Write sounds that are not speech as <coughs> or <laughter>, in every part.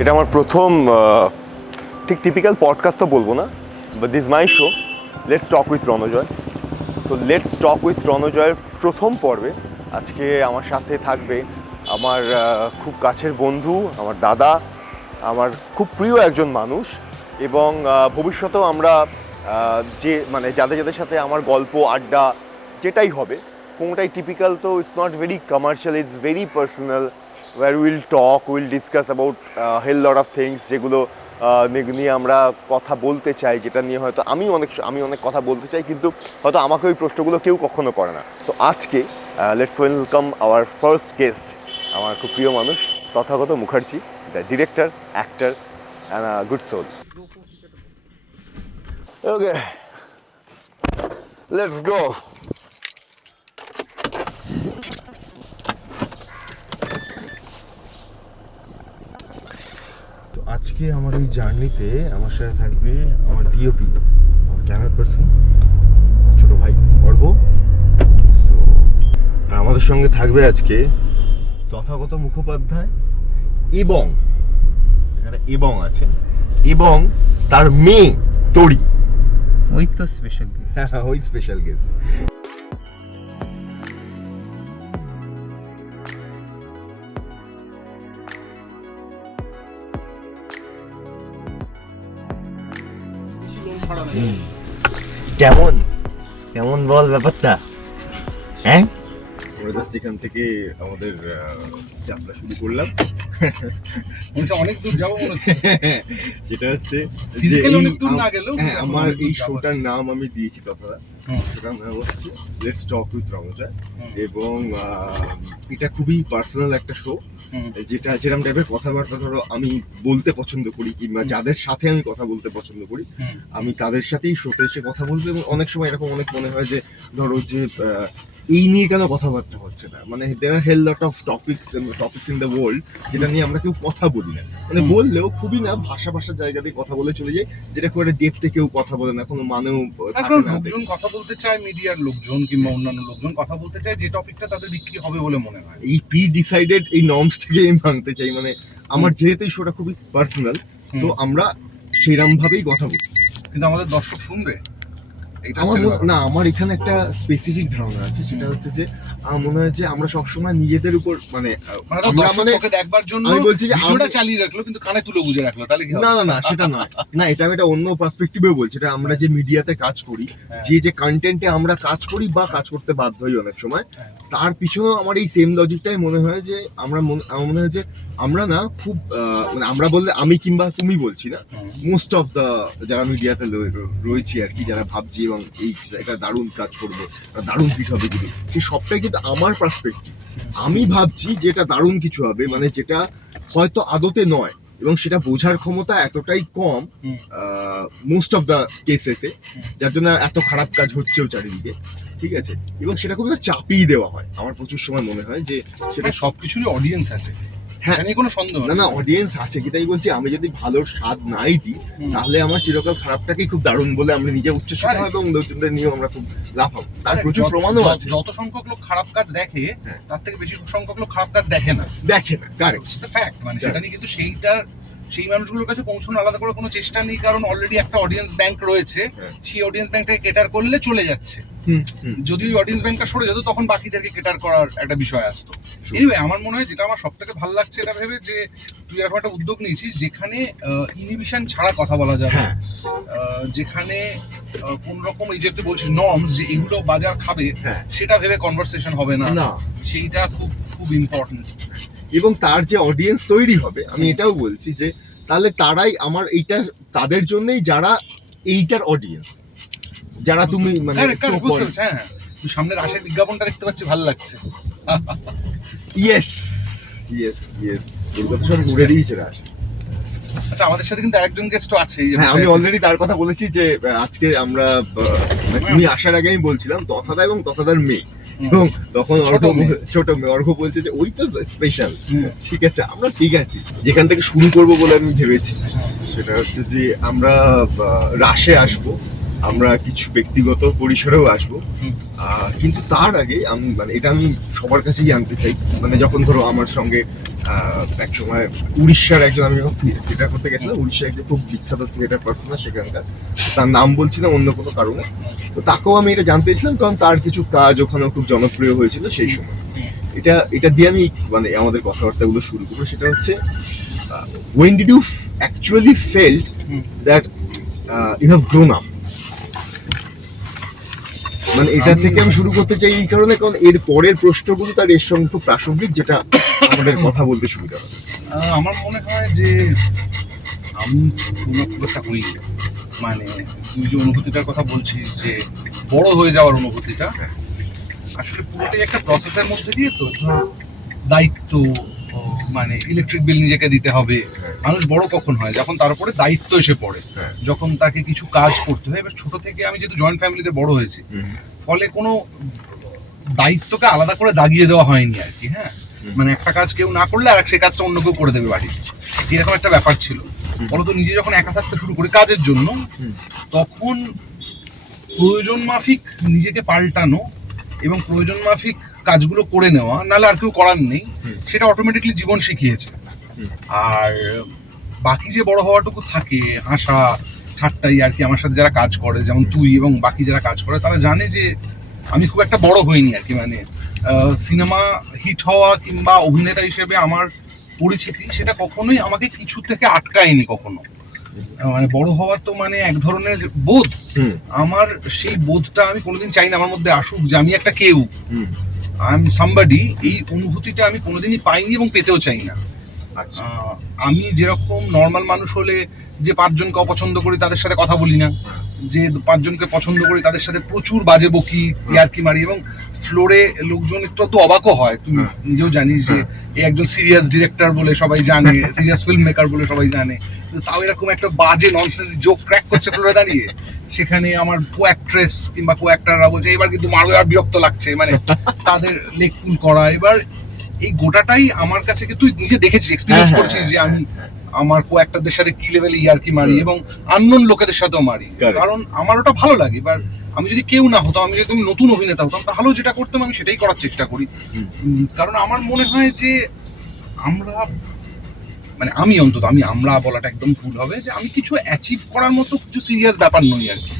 এটা আমার প্রথম ঠিক টিপিক্যাল পডকাস্ট তো বলব না but this my show let's talk with Ranjoy so let's talk with রণজয়ের প্রথম পর্বে। আজকে আমার সাথে থাকবে আমার খুব কাছের বন্ধু, আমার দাদা, আমার খুব প্রিয় একজন মানুষ এবং ভবিষ্যতেও আমরা যে মানে যাদের যাদের সাথে আমার গল্প, আড্ডা যেটাই হবে, কোনোটাই টিপিক্যাল তো it's not very commercial it's very personal we're will talk will discuss about hell lot of things যেগুলো নিয়ে- নিয়ে আমরা কথা বলতে চাই, যেটা নিয়ে হয়তো আমি অনেক আমি অনেক কথা বলতে চাই, কিন্তু হয়তো আমাকে ওই প্রশ্নগুলো কেউ কখনো করে না। তো আজকে let's welcome our first guest আমার খুব প্রিয় মানুষ, Tathagata Mukherjee the director actor and good soul okay let's go তো আজকে আমার এই জার্নিতে আমার সাথে থাকবে আমার ডিওপি আমার ক্যামেরা পার্সন ছোট ভাই অর্ঘ। So, আর আমাদের সঙ্গে থাকবে আজকে তথাগত মুখোপাধ্যায় এবং এখানে এবং আছে এবং তার মেয়ে তরি ওই তো স্পেশাল গেস্ট হ্যাঁ ওই স্পেশাল গেস্ট কেমন? কেমন বল ব্যাপারটা? হ্যাঁ? আমরা জাস্ট এখান থেকে আমাদের যাত্রা শুরু করলাম। অনেক দূর যাব মনে হচ্ছে। যেটা হচ্ছে যে অনেক দূর না গেলেও হ্যাঁ আমার এই শোটার নাম আমি দিয়েছি তথা। সেটার নাম হচ্ছে লেটস টক উইথ রমজা এবং এটা খুবই পার্সোনাল একটা শো। যেটা যেরকম টাইপের কথাবার্তা ধরো আমি বলতে পছন্দ করি কিংবা যাদের সাথে আমি কথা বলতে পছন্দ করি আমি তাদের সাথেই শোতে এসে কথা বলব এবং অনেক সময় এরকম অনেক মনে হয় যে ধরো যে আহ, এই নিয়ে কেন কথাবার্তা হচ্ছে না? মানে there are hell lot of topics topics in the world যেটা নিয়ে আমরা কেউ কথা বলি না। মানে বললেও খুবই না ভাষা ভাষার জায়গা দিয়ে কথা বলে চলে যায় যেটা খুব একটা ডেপতে কেউ কথা বলে না কোনো মানেও লোকজন কথা বলতে চায় মিডিয়ার লোকজন কিংবা অন্যান্য লোকজন কথা বলতে চায় যে টপিকটা তাদের বিক্রি হবে বলে মনে হয়। এই প্রি ডিসাইডেড এই নর্মস থেকে আমি ভাঙতে চাই মানে আমার যেহেতু শোটা খুবই পার্সোনাল তো আমরা সেরম ভাবেই কথা বলি কিন্তু আমাদের দর্শক শুনবে? আমার। না আমার এখানে একটা স্পেসিফিক ধারণা আছে সেটা হচ্ছে যে আমার মনে হয় যে আমরা সবসময় নিজেদের উপর মানে মানে আমরা মানে দেখবার জন্য আমি বলছি যে ভিডিওটা আমি- চালিয়ে রাখল কিন্তু কানে তুলে বুঝে রাখল তাহলে কি না না না সেটা নয় না এটা আমি একটা অন্য পার্সপেক্টিভে বলছি এটা আমরা যে মিডিয়াতে কাজ করি হ্যাঁ। যে যে কন্টেন্টে আমরা কাজ করি বা কাজ করতে বাধ্য হই অনেক সময় হ্যাঁ। তার পিছনেও আমার এই সেম লজিকটাই মনে হয় যে আমরা মনে- আমার মনে হয় যে আমরা না খুব মানে আমরা বললে আমি কিংবা তুমি বলছি না মোস্ট অফ দ্য যারা মিডিয়াতে রয়েছি আর কি যারা ভাবছি এবং এই একটা দারুণ কাজ করব দারুণ হিট হবে কিন্তু সেই সবটাই কিন্তু আমার পার্সপেক্টিভ আমি ভাবছি যে এটা দারুণ কিছু হবে মানে যেটা হয়তো আদতে নয় এবং সেটা বোঝার ক্ষমতা এতটাই কম মোস্ট অফ দ্য কেসেসে যার জন্য এত খারাপ কাজ হচ্ছেও চারিদিকে ঠিক আছে? এবং সেটা খুব চাপিয়ে দেওয়া হয়। আমার প্রচুর সময় মনে হয় যে সেটা সবকিছুরই অডিয়েন্স আছে। হ্যাঁ। কোনো সন্দেহ না না অডিয়েন্স আছে কি তাই বলছি আমি যদি ভালো স্বাদ নাই দিই। তাহলে আমার চিরকাল খারাপটাকেই খুব দারুণ বলে আমরা নিজে উচ্চস্বর. এবং লোকজনদের নিয়েও আমরা খুব লাভ হব তার প্রচুর প্রমাণও আছে যত সংখ্যক লোক খারাপ কাজ দেখে হ্যাঁ। তার থেকে বেশি সংখ্যক লোক খারাপ কাজ দেখে না দেখে না কারেক্ট ফ্যাক্ট মানে সেটা নিয়ে কিন্তু সেইটার সেই মানুষগুলোর কাছে পৌঁছানো আলাদা করে কোনো চেষ্টা নেই কারণ অলরেডি একটা অডিয়েন্স ব্যাংক রয়েছে। হ্যাঁ। সেই অডিয়েন্স ব্যাংকটাকে কেটার করলে চলে যাচ্ছে। হুম। হুম যদি ওই অডিয়েন্স ব্যাংকটা সরে যেত তখন বাকিদেরকে কেটার করার একটা বিষয় আসতো. এনিওয়ে আমার মনে হয় যেটা আমার সব থেকে ভালো লাগছে এটা ভেবে যে তুই এরকম একটা উদ্যোগ নিয়েছিস যেখানে ইনহিবিশন ছাড়া কথা বলা যাবে। হ্যাঁ। যেখানে কোন রকম এই যে তুই বলছিস নর্মস যে এগুলো বাজার খাবে হ্যাঁ। সেটা ভেবে কনভারসেশন হবে না। না। সেইটা খুব খুব ইম্পর্টেন্ট এবং তার যে অডিয়েন্স তৈরি হবে আমি এটাও বলছি যে তাহলে তারাই আমার এইটা তাদের জন্যই যারা এইটার অডিয়েন্স যারা তুমি মানে হ্যাঁ হ্যাঁ। তুই সামনের আশের বিজ্ঞাপনটা দেখতে পাচ্ছি ভালো লাগছে। ইয়েস ইয়েস ইয়েস শহর ঘুরে দিয়েছে রাশ আচ্ছা আমাদের সাথে কিন্তু আরেকজন গেস্ট আছে হ্যাঁ আমি অলরেডি তার কথা বলেছি যে আজকে আমরা মানে তুমি আসার আগে আমি বলছিলাম তথাদা এবং তথাদার মেয়ে। এবং তখন অর্ঘ <laughs> ছোট মেয়ে অর্ঘ বলছে যে ওই তো স্পেশাল। ঠিক আছে আমরা ঠিক আছি। যেখান থেকে শুরু করব বলে আমি ভেবেছি। সেটা হচ্ছে যে আমরা রাশে আসব। আমরা কিছু ব্যক্তিগত পরিসরেও আসব। কিন্তু তার আগে আমি মানে এটা আমি সবার কাছেই জানতে চাই। মানে যখন ধরো আমার সঙ্গে এক সময় উড়িষ্যার একজন আমি যখন থিয়েটার করতে গেছিলাম উড়িষ্যার একজন খুব বিখ্যাত থিয়েটার পার্সোনাল সেখানকার। তার নাম বলছি না অন্য কোনো কারণে। তো তাকেও আমি এটা জানতে চাইছিলাম কারণ তার কিছু কাজ ওখানে খুব জনপ্রিয় হয়েছিল সেই সময়। এটা এটা দিয়ে আমি মানে আমাদের কথাবার্তাগুলো শুরু করব। সেটা হচ্ছে when did you actually hmm. That you have grown up মানে এটা থেকে আমি শুরু করতে চাই এই কারণে কারণ এর পরের প্রশ্নগুলো তার এর সঙ্গে খুব প্রাসঙ্গিক যেটা আমাদের <coughs> কথা বলতে সুবিধা হবে আমার মনে হয় যে আমি কোনো খুব একটা হই মানে তুই যে অনুভূতিটার কথা বলছিস যে বড় হয়ে যাওয়ার অনুভূতিটা আসলে পুরোটাই একটা প্রসেসের মধ্যে দিয়ে তো দায়িত্ব মানে ইলেকট্রিক বিল নিজেকে দিতে হবে। মানুষ বড় কখন হয় যখন তার উপরে দায়িত্ব এসে পড়ে। হ্যাঁ। যখন তাকে কিছু কাজ করতে হয় এবার ছোট থেকে আমি যেহেতু জয়েন্ট ফ্যামিলিতে বড় হয়েছি ফলে কোনো দায়িত্বকে আলাদা করে দাগিয়ে দেওয়া হয়নি আর কি হ্যাঁ। মানে একটা কাজ কেউ না করলে আর সেই কাজটা অন্য কেউ করে দেবে বাড়িতে। এরকম একটা ব্যাপার ছিল। ফলত নিজে যখন একা থাকতে শুরু করি কাজের জন্য তখন প্রয়োজন মাফিক নিজেকে পাল্টানো এবং প্রয়োজন মাফিক কাজগুলো করে নেওয়া নাহলে আর কেউ করার নেই। সেটা অটোমেটিকলি জীবন শিখিয়েছে। আর বাকি যে বড় হওয়াটুকু থাকে হাসা ঠাট্টাই আর কি আমার সাথে যারা কাজ করে যেমন তুই এবং বাকি যারা কাজ করে তারা জানে যে আমি খুব একটা বড় হইনি আর কি। মানে সিনেমা হিট হওয়া কিংবা অভিনেতা হিসেবে আমার পরিচিতি সেটা কখনোই আমাকে কিছু থেকে আটকায়নি কখনো। মানে বড় হওয়ার তো মানে এক ধরনের বোধ। আমার সেই বোধটা আমি কোনোদিন চাই না আমার মধ্যে আসুক যে আমি একটা কেউ। আই এম সামবাডি এই অনুভূতিটা আমি কোনোদিনই পাইনি এবং পেতেও চাই না। আমি যেরকম নর্মাল মানুষ হলে যে পাঁচজনকে অপছন্দ করি তাদের সাথে কথা বলি না। যে পাঁচজনকে পছন্দ করি তাদের সাথে প্রচুর বাজে বকি ইয়ার্কি মারি এবং ফ্লোরে লোকজন একটু তো অবাকও হয়। তুই হ্যাঁ। নিজেও জানিস যে এই একজন সিরিয়াস ডিরেক্টর বলে সবাই জানে সিরিয়াস ফিল্ম মেকার বলে সবাই জানে। তাও এরকম একটা বাজে ননসেন্স জোক ক্র্যাক করছে ফ্লোরে দাঁড়িয়ে। সেখানে আমার কো অ্যাক্ট্রেস কিংবা কো অ্যাক্টাররা বলছে এবার কিন্তু মারো আর বিরক্ত লাগছে। মানে তাদের লেগ পুল করা। এবার এই গোটাটাই আমার কাছে কি তুই নিজে দেখেছিস এক্সপিরিয়েন্স হ্যাঁ, করছিস হ্যাঁ, যে আমি আমার কো অ্যাক্টারদের সাথে কি লেভেলে ইয়ার্কি মারি এবং আননোন লোকেদের সাথেও মারি। কারণ আমার ওটা ভালো লাগে এবার আমি যদি কেউ না হতাম আমি যদি নতুন অভিনেতা হতাম তাহলেও যেটা করতাম আমি সেটাই করার চেষ্টা করি। কারণ আমার মনে হয় যে আমরা মানে আমি অন্তত আমি আমরা বলাটা একদম ভুল হবে যে আমি কিছু অ্যাচিভ করার মতো কিছু সিরিয়াস ব্যাপার নই আর কি।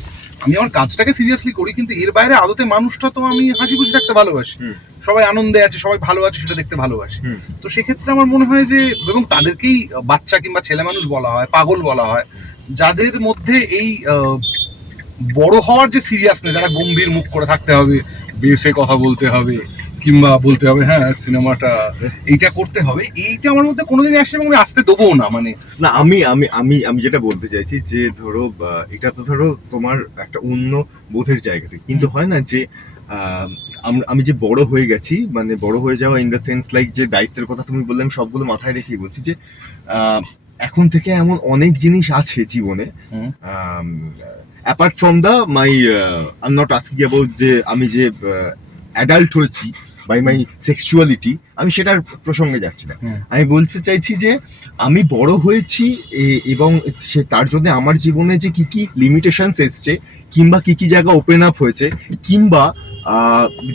আমি আমার কাজটাকে সিরিয়াসলি করি কিন্তু এর বাইরে আদতে মানুষটা তো আমি হাসি খুশি থাকতে ভালোবাসি সবাই আনন্দে আছে সবাই ভালো আছে সেটা দেখতে ভালোবাসি। তো সেক্ষেত্রে আমার মনে হয় যে এবং তাদেরকেই বাচ্চা কিংবা ছেলে মানুষ বলা হয় পাগল বলা হয় যাদের মধ্যে এই বড় হওয়ার যে সিরিয়াসনেস যারা গম্ভীর মুখ করে থাকতে হবে বেসে কথা বলতে হবে কিংবা বলতে হবে হ্যাঁ সিনেমাটা এইটা করতে হবে। এইটা আমার মধ্যে কোনোদিনই আসে এবং আমি আসতে দেবো না মানে না আমি আমি আমি আমি যেটা বলতে চাইছি যে ধরো এটা তো ধরো তোমার একটা অন্য বোধের জায়গা থেকে। কিন্তু হয় না যে আমি যে বড় হয়ে গেছি মানে বড় হয়ে যাওয়া ইন দ্য সেন্স লাইক যে দায়িত্বের কথা তুমি বললে আমি সবগুলো মাথায় রেখেই বলছি যে এখন থেকে এমন অনেক জিনিস আছে জীবনে। Apart from the my I not asking about যে আমি যে অ্যাডাল্ট হয়েছি বাই মাই সেক্সুয়ালিটি আমি সেটার প্রসঙ্গে যাচ্ছি না। আমি বলতে চাইছি যে আমি বড় হয়েছি এবং সে তার জন্য আমার জীবনে যে কি কি লিমিটেশনস এসছে কিংবা কি কি জায়গা ওপেন আপ হয়েছে কিংবা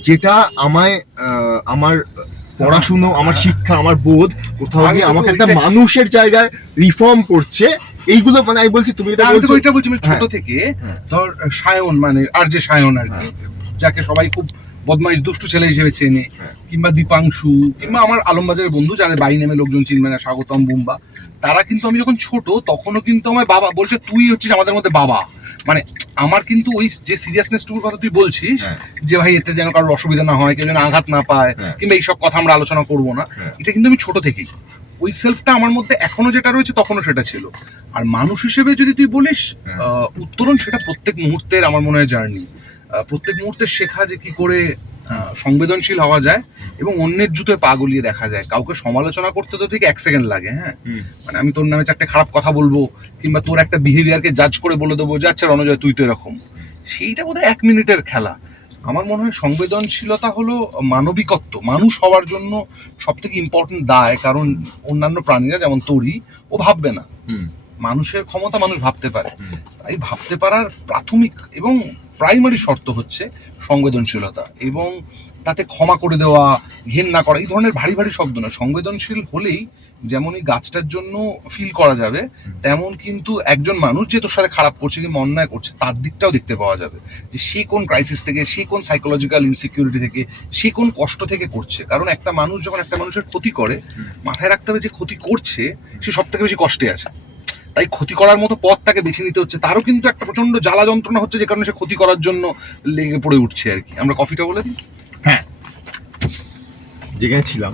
যেটা আমায় আমার পড়াশুনো আমার শিক্ষা আমার বোধ কোথাও গিয়ে আমাকে একটা মানুষের জায়গায় রিফর্ম করছে এইগুলো মানে আমি বলছি তুমি এটা বলছো ওইটা বলছি মানে ছোট হ্যাঁ। থেকে হ্যাঁ। ধর সায়ন মানে আর যে সায়ন আর কি যাকে সবাই খুব বদমাইশ দুষ্টু ছেলে হিসেবে চেনে। কিংবা দীপাংশু কিংবা আমার আলমবাজারের বন্ধু যাদের বাই নামে লোকজন চিনবে না স্বাগতম বুম্বা তারা কিন্তু আমি যখন ছোট তখনও কিন্তু আমার বাবা বলছে তুই হচ্ছিস আমাদের মধ্যে বাবা মানে আমার কিন্তু ওই যে সিরিয়াসনেস টুকুর কথা তুই বলছিস হ্যাঁ। যে ভাই এতে যেন কারোর অসুবিধা না হয় কেউ যেন আঘাত না পায় হ্যাঁ। কিংবা এইসব কথা আমরা আলোচনা করব না। এটা কিন্তু আমি ছোট থেকেই ওই সেলফটা আমার মধ্যে এখনও যেটা রয়েছে তখনও সেটা ছিল। আর মানুষ হিসেবে যদি তুই বলিস হ্যাঁ। উত্তরণ সেটা প্রত্যেক মুহূর্তের আমার মনে হয় জার্নি। প্রত্যেক মুহূর্তে শেখা যে কি করে সংবেদনশীল হওয়া যায় এবং অন্যের জুতোয় পা গলিয়ে দেখা যায়। কাউকে সমালোচনা করতে তো ঠিক এক সেকেন্ড লাগে হ্যাঁ? মানে আমি তোর নামে চারটে খারাপ কথা বলব কিংবা তোর একটা বিহেভিয়ারকে জাজ করে বলে দেবো যে আচ্ছা রণজয় তুই তো এরকম। সেইটা বোধহয় এক মিনিটের খেলা। আমার মনে হয় সংবেদনশীলতা হলো মানবিকত্ব। মানুষ হওয়ার জন্য সব থেকে ইম্পর্টেন্ট দায় কারণ অন্যান্য প্রাণীরা যেমন তরি ও ভাববে না। মানুষের ক্ষমতা মানুষ ভাবতে পারে। তাই ভাবতে পারার প্রাথমিক এবং প্রাইমারি শর্ত হচ্ছে সংবেদনশীলতা এবং তাতে ক্ষমা করে দেওয়া ঘেন্না করা এই ধরনের ভারী ভারী শব্দ না সংবেদনশীল হলেই যেমন এই গাছটার জন্য ফিল করা যাবে তেমন কিন্তু একজন মানুষ যে তোর সাথে খারাপ করছে কিংবা অন্যায় করছে তার দিকটাও দেখতে পাওয়া যাবে। যে সে কোন ক্রাইসিস থেকে সে কোন সাইকোলজিক্যাল ইনসিকিউরিটি থেকে সে কোন কষ্ট থেকে করছে। কারণ একটা মানুষ যখন একটা মানুষের ক্ষতি করে মাথায় রাখতে হবে যে ক্ষতি করছে সে সব থেকে বেশি কষ্টে আছে। তাই ক্ষতি করার মতো পথ তাকে বেছে নিতে হচ্ছে। তারও কিন্তু একটা প্রচণ্ড জ্বালা যন্ত্রণা হচ্ছে যে কারণে সে ক্ষতি করার জন্য লেগে পড়ে উঠছে আর কি। আমরা কফিটা বলে দিই? হ্যাঁ। যেখানে ছিলাম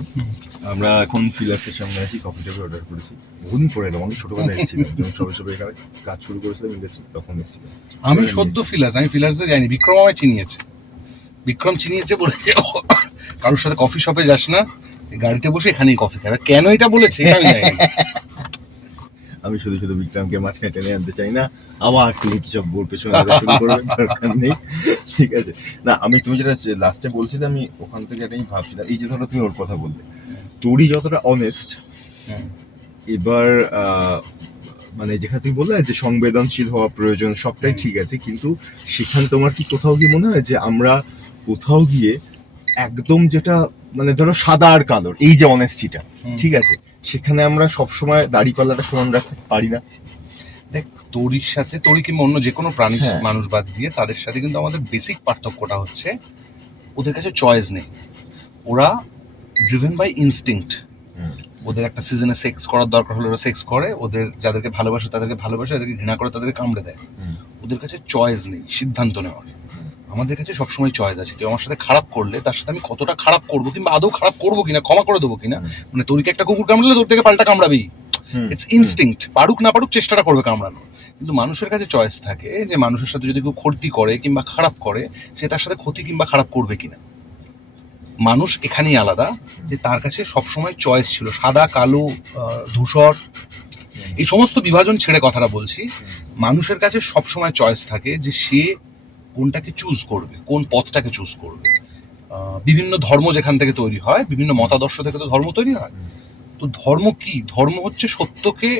আমরা এখন ফিলার্সের সামনে আছি কফি টফি অর্ডার করেছি। বহুদিন পরে এলাম অনেক ছোটবেলায় এসেছিলাম। যখন সবে সবে এখানে কাজ শুরু করেছিলাম ইন্ডাস্ট্রি তখন এসেছিলাম। আমি সদ্য। ফিলার্স আমি ফিলার্সে যাইনি। বিক্রম আমায় চিনিয়েছে। বিক্রম চিনিয়েছে বলে কারোর সাথে কফি শপে যাস না গাড়িতে বসে এখানেই কফি খাবে। কেন এটা বলেছে এটা আমি জানি না। আমি শুধু শুধু বিক্রমকে মাঝখানে টেনে আনতে চাই না আবার তুমি কি সব বোর পেছনে শুরু করবে দরকার নেই। ঠিক আছে। না আমি তুমি যেটা লাস্টে বলছিলে আমি ওখান থেকে এটাই ভাবছিলাম এই যে ধরো তুমি ওর কথা বললে তোরই যতটা অনেস্ট। এবার মানে যেখানে তুমি বললে যে সংবেদনশীল হওয়া প্রয়োজন সবটাই ঠিক আছে কিন্তু সেখানে তোমার কি কোথাও গিয়ে মনে হয় যে আমরা কোথাও গিয়ে একদম যেটা মানে ধরো সাদা আর কালোর এই যে অনেস্টিটা। ঠিক আছে? সেখানে আমরা সবসময় দাড়ি পাল্লাটা সমান রাখতে পারি না। দেখ তোরির সাথে তোরি কিংবা অন্য যে কোনো প্রাণী হ্যাঁ। মানুষ বাদ দিয়ে তাদের সাথে কিন্তু আমাদের বেসিক পার্থক্যটা হচ্ছে ওদের কাছে চয়েস নেই। ওরা ড্রিভেন বাই ইনস্টিংক্ট ওদের একটা সিজনে সেক্স করার দরকার হলে ওরা সেক্স করে ওদের যাদেরকে ভালোবাসে তাদেরকে ভালোবাসে যাদেরকে ঘৃণা করে তাদেরকে কামড়ে দেয়। ওদের কাছে চয়েস নেই সিদ্ধান্ত নেওয়ার আমাদের কাছে সবসময় চয়েস আছে। কেউ আমার সাথে খারাপ করলে তার সাথে আমি কতটা খারাপ করব কিংবা আদৌ খারাপ করব কিনা ক্ষমা করে দেবো কিনা। মানে তোরকে একটা কুকুর কামড়ালে তোর থেকে পাল্টা কামড়াবেই হুম। ইটস ইনস্টিংক্ট পারুক না পারুক চেষ্টাটা করবে কামড়ানো কিন্তু মানুষের কাছে চয়েস থাকে যে মানুষের সাথে যদি কেউ ক্ষতি করে কিংবা খারাপ করে সে তার সাথে ক্ষতি কিংবা খারাপ করবে কিনা। মানুষ এখানেই আলাদা যে তার কাছে সবসময় চয়েস ছিল সাদা কালো ধূসর। এই সমস্ত বিভাজন ছেড়ে কথাটা বলছি। মানুষের কাছে সবসময় চয়েস থাকে যে সে কোনটাকে চুজ করবে কোন পথটাকে চুজ করবে। বিভিন্ন ধর্ম যেখান থেকে তৈরি হয় বিভিন্ন মতাদর্শ থেকে তো ধর্ম তৈরি হয়। তো ধর্ম কি? ধর্ম হচ্ছে সত্যকে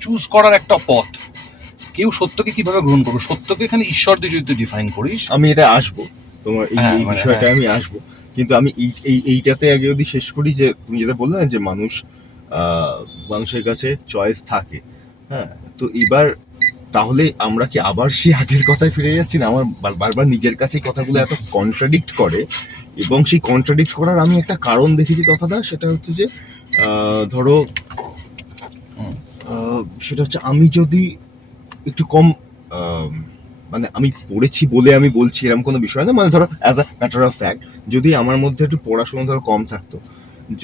চুজ করার একটা পথ। কেউ সত্যকে কীভাবে গ্রহণ করবে? সত্যকে এখানে ঈশ্বর দিয়ে যদি তুই ডিফাইন করিস। আমি এটা আসব। তোমার এই হ্যাঁ, মানে বিষয়টা হ্যাঁ। আমি আসব। কিন্তু আমি এই এই এইটাতে আগে যদি শেষ করি যে তুমি যেটা বললে না যে মানুষ মানুষের কাছে চয়েস থাকে। হ্যাঁ তো এবার তাহলে আমরা কি আবার সেই আগের কথায় ফিরে যাচ্ছি না? আমার বার- বারবার নিজের কাছে কথাগুলো এত কন্ট্রাডিক্ট করে এবং সেই কন্ট্রাডিক্ট করার আমি একটা কারণ দেখেছি তথাটা সেটা হচ্ছে যে ধরো সেটা হচ্ছে আমি যদি একটু কম মানে আমি পড়েছি বলে আমি বলছি এরকম কোনো বিষয় না। মানে ধরো as a matter of fact যদি আমার মধ্যে একটু পড়াশোনা ধরো কম থাকতো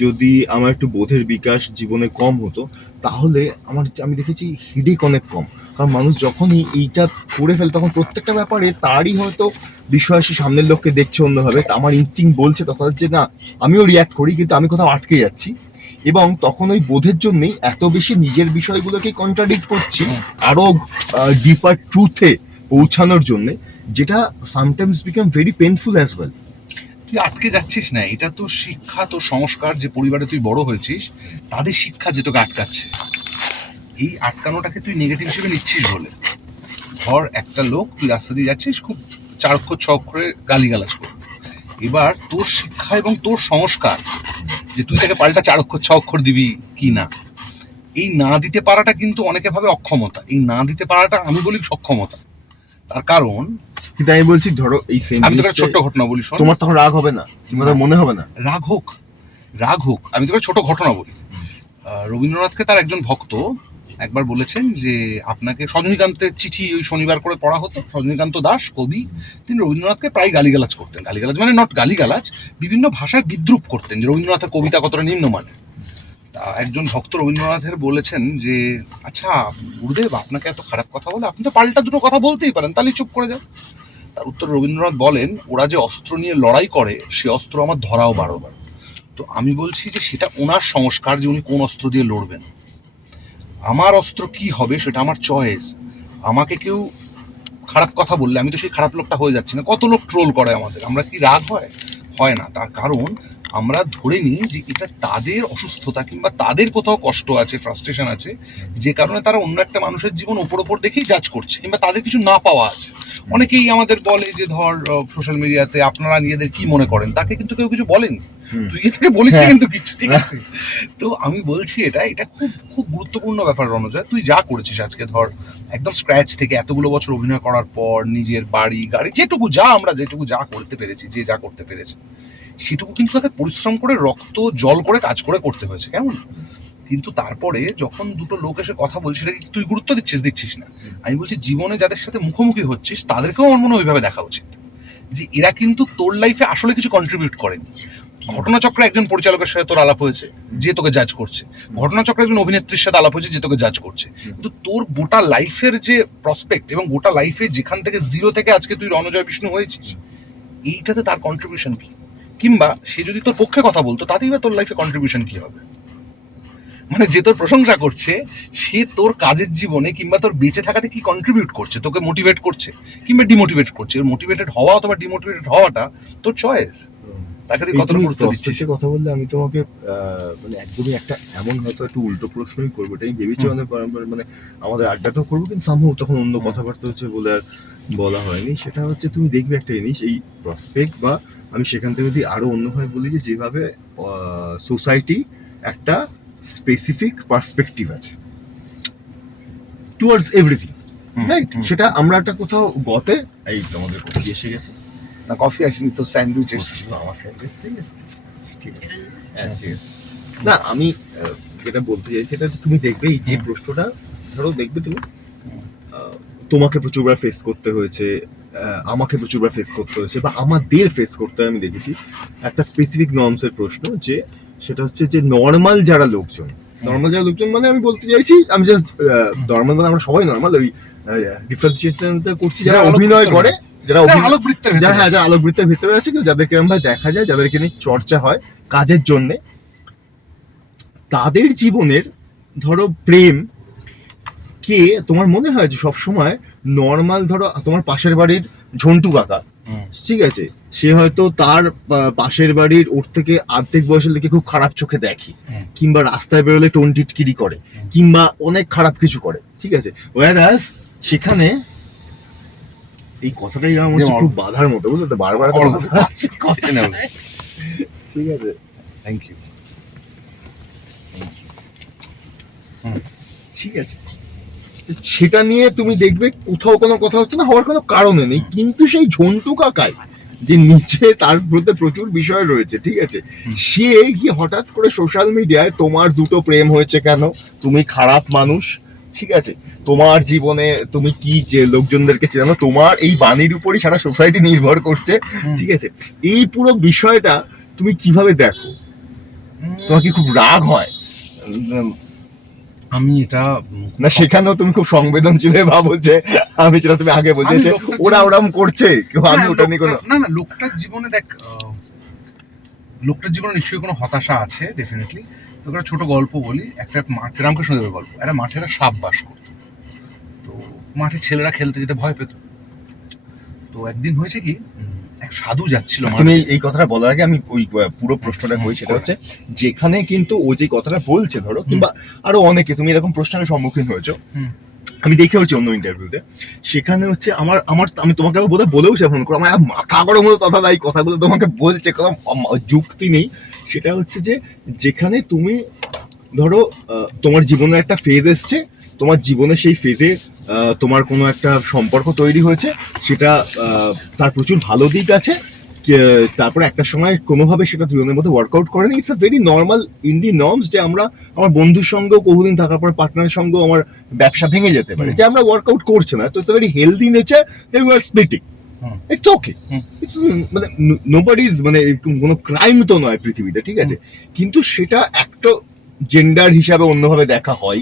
যদি আমার একটু বোধের বিকাশ জীবনে কম হতো, তাহলে আমার আমি দেখেছি হিডিক অনেক কম। কারণ মানুষ যখনই এইটা করে ফেলে, তখন প্রত্যেকটা ব্যাপারে তারই হয়তো বিষয় সে সামনের লোককে দেখছে অন্যভাবে আমার ইনস্টিং বলছে তথা যে, না, আমিও রিয়াক্ট করি, কিন্তু আমি কোথাও আটকে যাচ্ছি। এবং তখন ওই বোধের জন্যই এত বেশি নিজের বিষয়গুলোকে কন্ট্রাডিক্ট করছি আরও ডিপার ট্রুথে পৌঁছানোর জন্যে, যেটা sometimes become very painful as well তুই আটকে যাচ্ছিস না, এটা তো শিক্ষা তো সংস্কার, যে পরিবারে তুই বড় হয়েছিস, তাদের শিক্ষা যে তোকে আটকাচ্ছে। এই আটকানোটাকে তুই নেগেটিভ হিসেবে নিচ্ছিস বলে। ধর একটা লোক তুই রাস্তা দিয়ে যাচ্ছিস, খুব চার অক্ষর ছ অক্ষরে গালিগালাজ করে এবার তোর শিক্ষা এবং তোর সংস্কার, যে তুই তাকে পাল্টা চার অক্ষর ছ অক্ষর দিবি কি না, এই না দিতে পারাটা কিন্তু অনেকে ভাবে অক্ষমতা। এই না দিতে পারাটা আমি বলি সক্ষমতা। তার কারণ কিন্তু আমি বলছি ধরো এই সেম আমি তোকে ছোট্ট ঘটনা বলি শোন। তোমার তখন রাগ হবে না তোমার মনে হবে না। রাগ হোক রাগ হোক আমি তোকে ছোট ঘটনা বলি। রবীন্দ্রনাথকে তার একজন ভক্ত একবার বলেছেন যে আপনাকে সজনীকান্তের চিঠি ওই শনিবার করে পড়া হতো সজনীকান্ত দাস কবি তিনি রবীন্দ্রনাথকে প্রায় গালিগালাজ করতেন। গালিগালাজ মানে নট গালিগালাজ বিভিন্ন ভাষায় বিদ্রুপ করতেন যে রবীন্দ্রনাথের কবিতা কতটা নিম্নমানের। একজন ভক্ত রবীন্দ্রনাথের বলেছেন যে আচ্ছা গুরুদেব, আপনাকে এত খারাপ কথা বলে, আপনি তো পাল্টা দুটো কথা বলতেই পারেন, তাহলে চুপ করে যান। তার উত্তর রবীন্দ্রনাথ বলেন, ওরা যে অস্ত্র নিয়ে লড়াই করে, সে অস্ত্র আমার ধরাও বারোবার। তো আমি বলছি যে, সেটা ওনার সংস্কার যে উনি কোন অস্ত্র দিয়ে লড়বেন। আমার অস্ত্র কি হবে সেটা আমার চয়েস। আমাকে কেউ খারাপ কথা বললে, আমি তো সেই খারাপ লোকটা হয়ে যাচ্ছি না। কত লোক ট্রোল করে আমাদের, আমরা কি রাগ হয়? হয় না। তার কারণ আমরা ধরে নিই যে এটা তাদের অসুস্থতা কিংবা তাদের কোথাও কষ্ট আছে ফ্রাস্ট্রেশন আছে, যে কারণে তারা অন্য একটা মানুষের জীবন ওপর ওপর দেখেই জাজ করছে কিংবা তাদের কিছু না পাওয়া আছে। অনেকেই আমাদের বলে যে ধর সোশ্যাল মিডিয়াতে আপনারা নিজেদের কি মনে করেন? তাকে কিন্তু কেউ কিছু বলেনি। তুই কি বলিস হ্যাঁ। কিন্তু কিছু? ঠিক আছে? তো আমি বলছি এটা এটা খুব খুব গুরুত্বপূর্ণ ব্যাপার রণজয় তুই যা করেছিস আজকে ধর একদম স্ক্র্যাচ থেকে এতগুলো বছর অভিনয় করার পর নিজের বাড়ি গাড়ি যেটুকু যা আমরা যেটুকু যা করতে পেরেছি যে যা করতে পেরেছে সেটুকু কিন্তু তাকে পরিশ্রম করে রক্ত জল করে কাজ করে করতে হয়েছে। কেমন? কিন্তু তারপরে যখন দুটো লোক এসে কথা বলছে, সেটাকে তুই গুরুত্ব দিচ্ছিস দিচ্ছিস না। আমি বলছি, জীবনে যাদের সাথে মুখোমুখি হচ্ছিস, তাদেরকেও আমার মনে ওইভাবে দেখা উচিত। যে এরা কিন্তু তোর লাইফে আসলে কিছু কন্ট্রিবিউট করেনি। ঘটনাচক্রে একজন পরিচালকের সাথে তোর আলাপ হয়েছে, যে তোকে জাজ করছে। ঘটনাচক্রে একজন অভিনেত্রীর সাথে আলাপ হয়েছে, যে তোকে জাজ করছে। কিন্তু তোর গোটা লাইফের যে প্রসপেক্ট এবং গোটা লাইফে যেখান থেকে জিরো থেকে আজকে তুই রণজয় বিষ্ণু হয়েছিস, এইটাতে তার কন্ট্রিবিউশন কি? কিংবা সে যদি তোর পক্ষে কথা বলতো, তাতেই বা তোর লাইফে কন্ট্রিবিউশন কি হবে? মানে যে তোর প্রশংসা করছে সে তোর কাজের জীবনে কিংবা তোর বেঁচে থাকাতে কি কন্ট্রিবিউট করছে? তোকে মোটিভেট করছে কিংবা ডিমোটিভেট করছে? মোটিভেটেড হওয়া অথবা ডিমোটিভেটেড হওয়াটা তোর চয়েস তাকে তুই কতটা গুরুত্ব দিচ্ছিস? কথা বললে আমি তোমাকে মানে একদমই একটা এমন হয়তো একটু উল্টো প্রশ্নই করব। এটাই ভেবেছি হুম। মানে মানে আমাদের আড্ডাতেও করব কিন্তু সামহ তখন অন্য কথাবার্তা হচ্ছে বলে আর বলা হয়নি। সেটা হচ্ছে তুমি দেখবে একটা জিনিস এই প্রসপেক্ট বা আমি সেখান থেকে যদি আরও অন্যভাবে বলি যে যেভাবে সোসাইটি একটা স্পেসিফিক পার্সপেক্টিভ আছে। টুয়ার্ডস এভরিথিং রাইট সেটা আমরা একটা কোথাও গতে এই তোমাদের কোথাও এসে গেছে। না কফি আসেনি তো স্যান্ডউইচ এসেছে। আমার স্যান্ডউইচ ঠিক আছে। ঠিক আছে হ্যাঁ ঠিক আছে। না আমি যেটা বলতে চাই সেটা তুমি দেখবে এই যে প্রশ্নটা ধরো দেখবে তুমি আহ, তোমাকে প্রচুরবার ফেস করতে হয়েছে আমাকে প্রচুরবার ফেস করতে হয়েছে বা আমাদের ফেস করতে হয় আমি দেখেছি একটা স্পেসিফিক নর্মসের প্রশ্ন যে সেটা হচ্ছে যে নর্মাল যারা লোকজন নর্মাল যারা লোকজন মানে আমি বলতে চাইছি আমি জাস্ট নর্মাল মানে আমরা সবাই নর্মাল ওই ডিফারেন্সিয়েশন করছি যারা অভিনয় করে যারা যা অভিনয় আলোক বৃত্তের যারা হ্যাঁ যারা আলোক বৃত্তের ভিতরে আছে কিন্তু যাদেরকে ভাবে দেখা যায় যাদেরকে নিয়ে চর্চা হয় কাজের জন্যে তাদের জীবনের ধরো প্রেম কে তোমার মনে হয় যে সবসময় নর্মাল ধরো তোমার পাশের বাড়ির ঝন্টু কাকা। ঠিক আছে সে হয়তো তার পাশের বাড়ির ওর থেকে আর্ধেক বয়সের দিকে খুব খারাপ চোখে দেখে কিংবা রাস্তায় বেরোলে টোন টিটকিরি করে কিংবা অনেক খারাপ কিছু করে ঠিক আছে। ওয়ারাস সেখানে এই কথাটাই আমার হচ্ছে খুব বাধার মতো বুঝলো তো? বারবার ঠিক আছে। থ্যাংক ইউ ঠিক আছে। সেটা নিয়ে তুমি দেখবে কোথাও কোনো কথা হচ্ছে না হওয়ার কোনো কারণে নেই। কিন্তু সেই ঝন্টু কাকাই যে নিচে তার মধ্যে প্রচুর বিষয় রয়েছে ঠিক আছে? সে গিয়ে হঠাৎ করে সোশ্যাল মিডিয়ায় তোমার দুটো প্রেম হয়েছে কেন? তুমি খারাপ মানুষ ঠিক আছে? তোমার জীবনে তুমি কি যে লোকজনদেরকে চেনো তোমার এই বাণীর উপরই সারা সোসাইটি নির্ভর করছে ঠিক আছে? এই পুরো বিষয়টা তুমি কীভাবে দেখো? তোমার কি খুব রাগ হয়? আমি এটা না সেখানেও তুমি খুব সংবেদনশীল হয়ে ভাবো যে আমি যেটা তুমি আগে লোকটার ওরা ওরম করছে কেউ আমি ওটা নিয়ে কোনো না না লোকটার জীবনে দেখ লোকটার জীবনে নিশ্চয়ই কোনো হতাশা আছে ডেফিনেটলি তোকে একটা ছোট গল্প বলি একটা মাঠে রামকৃষ্ণদেবের গল্প। একটা মাঠেরা সাপ বাস করতো। তো মাঠে ছেলেরা খেলতে যেতে ভয় পেত। তো একদিন হয়েছে কি এক সাধু যাচ্ছিল। তুমি এই কথাটা বলার আগে আমি ওই পুরো প্রশ্নটা করি সেটা হচ্ছে যেখানে কিন্তু ও যে কথাটা বলছে ধরো কিংবা আরও অনেকে তুমি এরকম প্রশ্নের সম্মুখীন হয়েছো। আমি দেখে হচ্ছে অন্য ইন্টারভিউতে সেখানে হচ্ছে আমার আমার আমি তোমাকে আবার বোধহয় বলেও সেরকম করে আমার মাথা গরম হলো কথা এই কথাগুলো তোমাকে বলছে কোনো যুক্তি নেই। সেটা হচ্ছে যে যেখানে তুমি ধরো তোমার জীবনের একটা ফেজ এসছে তোমার জীবনে সেই ফেজে তোমার কোনো একটা সম্পর্ক তৈরি হয়েছে সেটা তার প্রচুর ভালো দিক আছে তারপরে একটা সময় কোনোভাবে সেটা দুজনের মধ্যে ওয়ার্কআউট করেনি। It's a very normal in the norms যে আমরা আমার বন্ধুর সঙ্গেও বহুদিন থাকার পর পার্টনারের সঙ্গেও আমার ব্যবসা ভেঙে যেতে পারে যে আমরা ওয়ার্কআউট করছে না। তো it's very healthy nature they are splitting. It's okay. মানে নোবডি ইজ মানে কোনো ক্রাইম তো নয় পৃথিবীতে ঠিক আছে? কিন্তু সেটা একটা জেন্ডার হিসাবে অন্যভাবে দেখা হয়।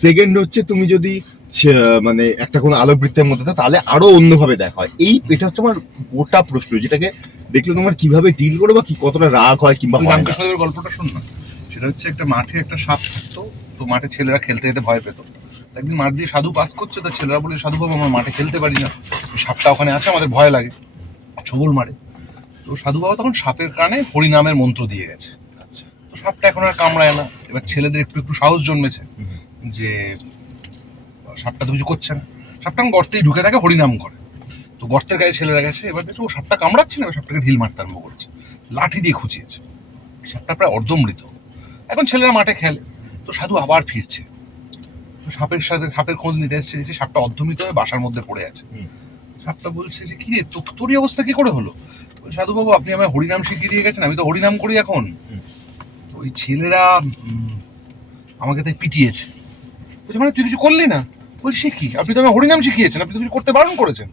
সেকেন্ড হচ্ছে তুমি যদি মানে একটা কোনো আলোকবৃত্তের মধ্যে থাকো, তাহলে আরও অন্যভাবে দেখা হয়। এই এটা হচ্ছে আমার গোটা প্রশ্ন যেটাকে দেখলে তোমার কীভাবে ডিল করো বা কি কতটা রাগ হয় কিংবা রামকৃষ্ণদেবের গল্পটা শোন না। সেটা হচ্ছে একটা মাঠে একটা সাপ থাকতো তো মাঠে ছেলেরা খেলতে যেতে ভয় পেত। একদিন মাঠ দিয়ে সাধু পাস করছে তো ছেলেরা বলে সাধু বাবু আমরা মাঠে খেলতে পারি না। সাপটা ওখানে আছে আমাদের ভয় লাগে। ছবল মারে। তো সাধু বাবা তখন সাপের কানে হরিনামের মন্ত্র দিয়ে গেছে। আচ্ছা। তো সাপটা এখন আর কামড়ায় না। এবার ছেলেদের একটু একটু সাহস জন্মেছে। যে সাপটা তো কিছু করছে না। সাপটা গর্তেই ঢুকে থাকে হরিনাম করে। তো গর্তের গায়ে ছেলেরা গেছে এবার দেখছে ও সাপটা কামড়াচ্ছে না সাপটাকে ঢিল মারতে আরম্ভ করেছে। লাঠি দিয়ে খুঁচিয়েছে। সাপটা প্রায় অর্ধমৃত। এখন ছেলেরা মাঠে খেলে। তো সাধু আবার ফিরছে। তো সাপের সাথে সাপের খোঁজ নিতে এসছে দেখছি সাপটা অর্ধমৃত হয়ে বাসার মধ্যে পড়ে আছে। সাপটা বলছে যে কি রে তো- তোর এই অবস্থা কি করে হলো? সাধু বাবু আপনি আমায় হরিনাম শিখিয়ে দিয়ে গেছেন আমি তো হরিনাম করি এখন। ওই ছেলেরা আমাকে তাই পিটিয়েছে। বলছে মানে তুই কিছু করলি না? বলছি সে কি? আপনি তো আমায় হরিনাম শিখিয়েছেন আপনি তো কিছু করতে বারণ করেছেন।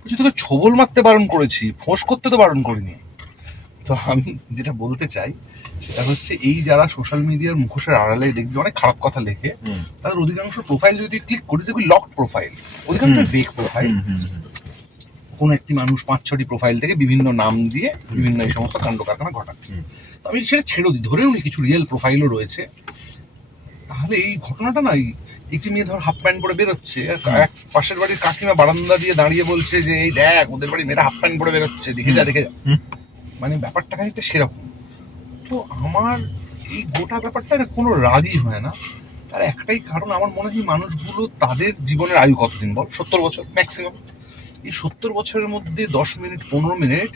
বলছি তোকে ছবল মারতে বারণ করেছি ফোঁস করতে তো বারণ করিনি। তো আমি যেটা বলতে চাই সেটা হচ্ছে এই যারা সোশ্যাল মিডিয়ার মুখোশের আড়ালে দেখবি অনেক খারাপ কথা লেখে তাদের অধিকাংশ প্রোফাইল যদি ক্লিক করিস দেখবি লকড প্রোফাইল অধিকাংশ ফেক প্রোফাইল কোনো একটি মানুষ পাঁচ ছটি প্রোফাইল থেকে বিভিন্ন নাম দিয়ে বিভিন্ন এই সমস্ত কাণ্ড কারখানা ঘটাচ্ছে। তো আমি সেটা ছেড়েও দিই। ধরেও নি কিছু রিয়েল প্রোফাইলও রয়েছে। তাহলে এই ঘটনাটা নাই একটি মেয়ে ধর হাফ প্যান্ট পরে বেরোচ্ছে এক পাশের বাড়ির কাকিমা বারান্দা দিয়ে দাঁড়িয়ে বলছে যে এই দেখ ওদের বাড়ি মেয়েটা হাফ প্যান্ট পরে বেরোচ্ছে দেখে যা দেখে যা। মানে ব্যাপারটা খানিকটা সেরকম। তো আমার এই গোটা ব্যাপারটা কোনো রাগই হয় না। তার একটাই কারণ আমার মনে হয় মানুষগুলো তাদের জীবনের আয়ু কতদিন বল? সত্তর বছর ম্যাক্সিমাম এই সত্তর বছরের মধ্যে দশ মিনিট পনেরো মিনিট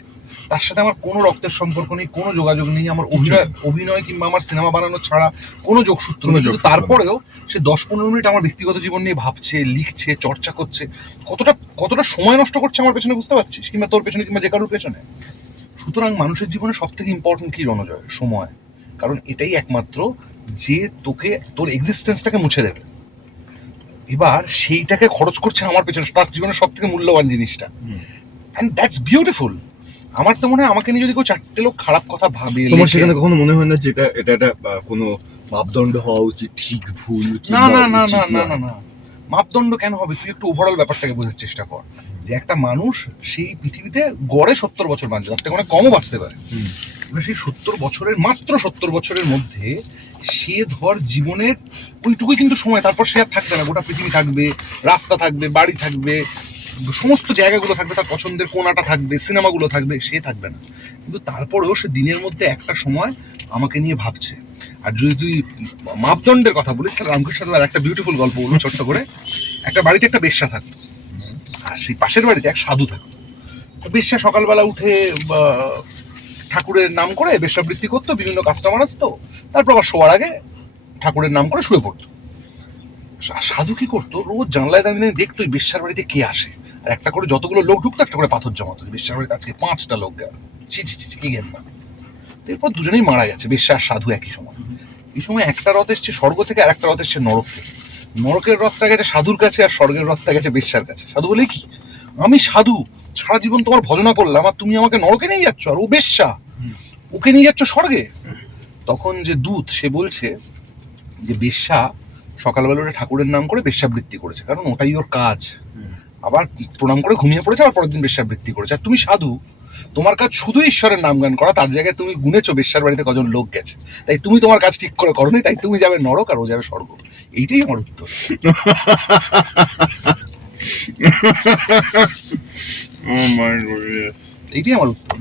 তার সাথে আমার কোনো রক্তের সম্পর্ক নেই কোনো যোগাযোগ নেই আমার অভিনয় অভিনয় কিংবা আমার সিনেমা বানানো ছাড়া কোনো যোগসূত্র নেই। কিন্তু তারপরেও সে দশ পনেরো মিনিট আমার ব্যক্তিগত জীবন নিয়ে ভাবছে লিখছে চর্চা করছে কতটা কতটা সময় নষ্ট করছে আমার পেছনে বুঝতে পারছিস? কিংবা তোর পেছনে কিংবা যে কারোর পেছনে? সুতরাং মানুষের জীবনে সব থেকে ইম্পর্টেন্ট কি রণজয়? সময়। কারণ এটাই একমাত্র যে তোকে তোর এক্সিস্টেন্সটাকে মুছে দেবে। এবার সেইটাকে খরচ করছে আমার পেছনে তার জীবনের সব থেকে মূল্যবান জিনিসটা। অ্যান্ড দ্যাটস বিউটিফুল আমার তো মনে হয় আমাকে নিয়ে যদি কেউ চারটে লোক খারাপ কথা ভাবে তোমার সেখানে কখনো মনে হয় না যে এটা এটা একটা কোনো মাপদণ্ড হওয়া উচিত ঠিক ভুল না না না না না? না না মাপদণ্ড কেন হবে? তুই একটু ওভারঅল ব্যাপারটাকে বোঝার চেষ্টা কর। যে একটা মানুষ সেই পৃথিবীতে গড়ে সত্তর বছর বাঁচবে তার থেকে অনেক কমও বাঁচতে পারে। এবার সেই সত্তর বছরের মাত্র সত্তর বছরের মধ্যে সে ধর জীবনের ওইটুকুই কিন্তু সময় তারপর সে আর থাকবে না। গোটা পৃথিবী থাকবে রাস্তা থাকবে বাড়ি থাকবে সমস্ত জায়গাগুলো থাকবে, তার পছন্দের কোনাটা থাকবে, সিনেমাগুলো থাকবে, সে থাকবে না। কিন্তু তারপরেও সে দিনের মধ্যে একটা সময় আমাকে নিয়ে ভাবছে। আর যদি তুই মাপদণ্ডের কথা বলিস, তাহলে রামকৃষ্ণ দাদার একটা বিউটিফুল গল্প বলুন ছোট্ট করে। একটা বাড়িতে একটা বেশ্যা থাকতো। আর সেই পাশের বাড়িতে এক সাধু থাকতো। বেশ্যা সকালবেলা উঠে ঠাকুরের নাম করে বেশ্যাবৃত্তি করতো, বিভিন্ন কাস্টমার আসতো। তারপর আবার শোয়ার আগে ঠাকুরের নাম করে শুয়ে পড়তো। সাধু কি করতো? রোজ জানলায় দাঁড়িয়ে দাঁড়িয়ে দেখতো বেশ্যার বাড়িতে কে আসে। আর একটা করে যতগুলো লোক ঢুকতো, একটা করে পাথর জমাতো এই বেশ্যার বাড়িতে আজকে পাঁচটা লোক গেল। ছি ছি ছি কি জ্ঞান না? এরপর দুজনেই মারা গেছে আর সাধু একই সময়। এই সময় একটা রথ এসছে স্বর্গ থেকে, আর একটা রথ এসছে নরক। থেকে নরকের রথটা গেছে সাধুর কাছে, আর স্বর্গের রথটা গেছে বেশ্যার কাছে। সাধু বলে কি? আমি সাধু। সারা জীবন তোমার ভজনা করলাম, আর তুমি আমাকে নরকে নিয়ে যাচ্ছ, আর ও বেশ্যা। ওকে নিয়ে যাচ্ছ স্বর্গে? তখন যে দূত, সে বলছে যে, বেশ্যা সকালবেলা উঠে ঠাকুরের নাম করে বেশ্যাবৃত্তি করেছে কারণ ওটাই ওর কাজ। আবার প্রণাম করে ঘুমিয়ে পড়েছে আর পরের দিন বেশ্যাবৃত্তি করেছে। আর তুমি সাধু তোমার কাজ শুধু ঈশ্বরের নাম গান করা তার জায়গায় তুমি গুনেছো বেশ্যার বাড়িতে কজন লোক গেছে। তাই তুমি তোমার কাজ ঠিক করে করনি তাই তুমি যাবে নরক আর ও যাবে স্বর্গ। এইটাই আমার উত্তর। <laughs> Oh. এইটাই আমার উত্তর।